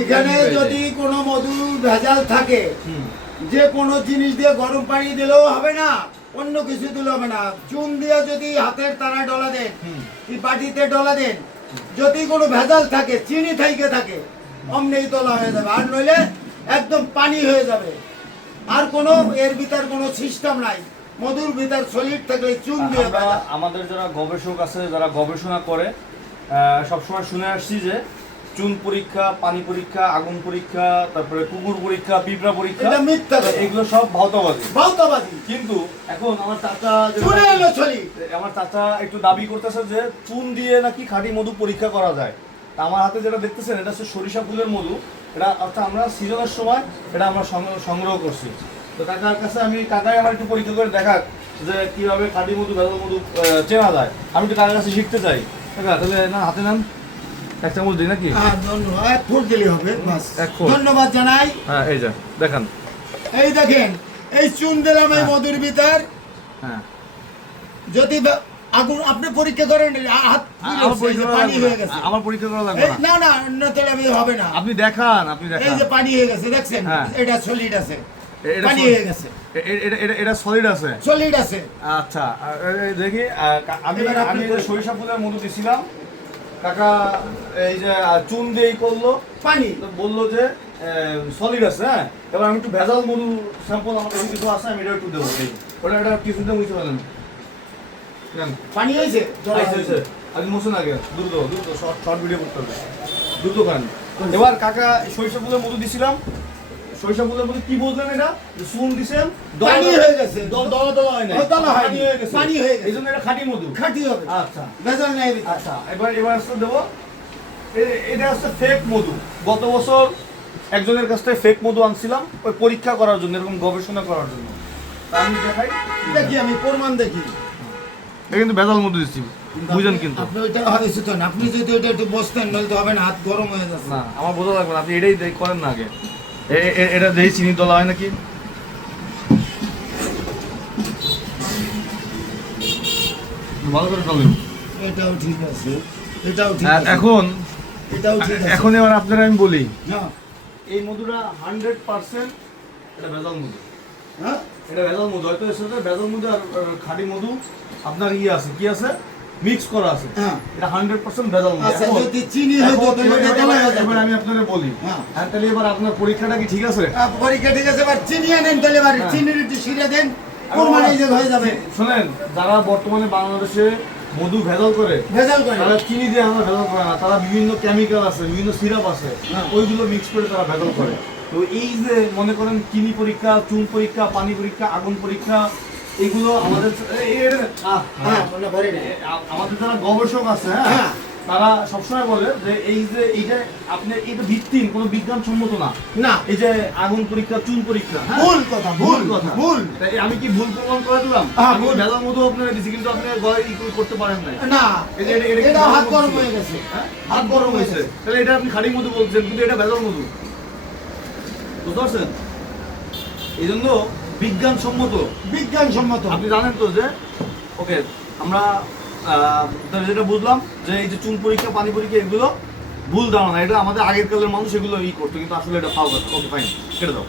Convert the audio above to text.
এইখানে যদি কোনো মধু ভেজাল থাকে, যে কোনো জিনিস দিয়ে গরম পানি দিলেও হবে না, অন্য কিছু দিলেও হবে না। চুন দিয়ে যদি হাতের তারা ডলা দেন, কি বাটিতে ডলা দেন, যদি কোনো ভেজাল থাকে, চিনি থেকে থাকে, অমনেই তোলা হয়ে যাবে। আর নইলে একদম পানি হয়ে যাবে। আর কোনো এর ভিতর কোনো সিস্টেম নাই। মধুর ভিতর সলিড থাকলে চুন দিয়ে আমাদের যারা গবেষক আছে, যারা গবেষণা করে, সবসময় শুনে আসছি যে চুন পরীক্ষা, পানি পরীক্ষা, আগুন পরীক্ষা, তারপরে কুকুর পরীক্ষা, পিঁপড়া পরীক্ষা, এটা মিথ্যা, এগুলো সব ভাওতাবাজি। কিন্তু এখন আমার চাচা একটু দাবি করতেছে যে চুন দিয়ে নাকি খাঁটি মধু পরীক্ষা করা যায়। তা আমার হাতে যেটা দেখতেছেন, এটা হচ্ছে সরিষা ফুলের মধু। এটা অর্থাৎ আমরা সিজনের সময় এটা আমরা সংগ্রহ করছি। তো কাকার কাছে কাকাই আমার একটু পরীক্ষা করে দেখাক যে কিভাবে খাঁটি মধু, ভেজাল মধু চেনা যায়। আমি একটু কাকার কাছে শিখতে চাই। কাকা তাহলে না, হাতে নেন, এক চামচ দিই নাকি? ধন্যবাদ জানাই। হ্যাঁ, এই যে দেখেন, এই দেখেন, এই চুন দিলাম এই মধুর ভিতর। হ্যাঁ, যদি আগুন আপনি পরীক্ষা করেন, হাত পানি হয়ে গেছে। আমার পরীক্ষা করা লাগবে না, না, অন্য তেলে আমি হবে না। আপনি দেখান, এই যে পানি হয়ে গেছে, দেখছেন? এটা সলিড আছে, পানি হয়ে গেছে। এটা সলিড আছে, সলিড আছে। আচ্ছা, দেখি। আমি সরিষা ফুলের মধু দিছিলাম, কাকা এই যে চুন দিয়ে করলো, পানি বললো যে সলিড আছে। হ্যাঁ, এবার আমি একটু ভেজাল মধু স্যাম্পল আমার কাছে কিছু আছে, আমি এটা একটু দেবো। ওটা এটা কিছুতে মুছে ফেলেন। পানি হয়েছে, আগে মোছেন, আগে দ্রুত দ্রুত শর্ট ভিডিও করতে হবে, দ্রুত করেন। এবার কাকা সরিষা ফুলের মধু দিছিলাম, সরিষা ফুলের মধু কি বললেন, এটা চুন দিছেন, পানি হয়ে গেছে, দলা হয় না, পানি হয়ে গেছে, পানি হয়ে গেছে। এই জন্য এটা খাঁটি মধু, খাঁটি হবে। আচ্ছা, ভেজাল নাই। আচ্ছা, এবার আসতে দেবো। এটা হচ্ছে ফেক মধু। গত বছর একজনের কাছ থেকে ফেক মধু আনছিলাম ওই পরীক্ষা করার জন্য, এরকম গবেষণা করার জন্য। আমি দেখাই, দেখি, আমি প্রমাণ দেখি। এটা কিন্তু ভেজাল মধু দিচ্ছি, বুঝেন? কিন্তু আপনি ওইটা হয়েছে তো, আপনি যদি ওইটা একটু বসতেন, নইলে তো হবে না, হাত গরম হয়ে যাচ্ছে। না, আমার বোঝা লাগবে না, আপনি এটাই করেন না আগে। এটা দেখি চিনি তোলা হয় নাকি। ভালো করে চলেন। এটাও ঠিক আছে, এটাও ঠিক আছে। এখন এটাও ঠিক আছে। এখন এবার আপনারা আমি বলি, হ্যাঁ, এই মধুটা 100% এটা ভেজাল মধু। হ্যাঁ, এটা ভেজাল মধু, হয়তো এর সাথে ভেজাল মধু আর খাঁটি মধু আপনার আছে, কি আছে, মিক্স করা আছে। হ্যাঁ, এটা 100% ভেজাল মধু। আচ্ছা, যদি চিনি হতো তাহলে এটা হয়ে যেত। এবার আমি আপনাদের বলি, হ্যাঁ, তাহলে এবার আপনার পরীক্ষাটা কি ঠিক আছে? পরীক্ষা ঠিক আছে, এবার চিনি আনেন, তাহলে এবার চিনির একটু শিরে দেন, প্রমাণ এই যে হয়ে যাবে। শুনেন, যারা বর্তমানে বাংলাদেশে মধু ভেজাল করে, তারা চিনি দিয়ে আমরা ভেজাল করে না, তারা বিভিন্ন কেমিক্যাল আছে, বিভিন্ন সিরাপ আছে, ওইগুলো মিক্স করে তারা ভেজাল করে। তো এই যে মনে করেন চিনি পরীক্ষা, চুন পরীক্ষা, পানি পরীক্ষা, আগুন পরীক্ষা, এগুলো আমাদের আমাদের যারা গবেষক আছে, হ্যাঁ, তারা সবসময় বলে যে এই যে এইটা আপনি এটা ভিত্তিহীন, কোনো বিজ্ঞানসম্মত না। না, এই যে আগুন পরীক্ষা, চুন পরীক্ষা, ভুল কথা, ভুল কথা, ভুল। আমি কি ভুল প্রমাণ করে দিলাম? আমি ভেজাল মধু আপনারা দিছি, কিন্তু আপনি গলায় করতে পারেন নাই। না, এটা হাত গরম হয়ে গেছে, হাত গরম হয়েছে, তাহলে এটা আপনি খাঁটি মধু বলছেন, কিন্তু এটা ভেজাল মধু। বুঝতে পারছেন? এই জন্য বিজ্ঞানসম্মত, আপনি জানেন তো যে ওকে, আমরা যেটা বুঝলাম যে এই যে চুন পরীক্ষা, পানি পরীক্ষা, এগুলো ভুল ধারণা। এটা আমাদের আগের কালের মানুষ এগুলো করতো, কিন্তু আসলে এটা ফাও কথা। ওকে, ফাইন, কেটে দাও।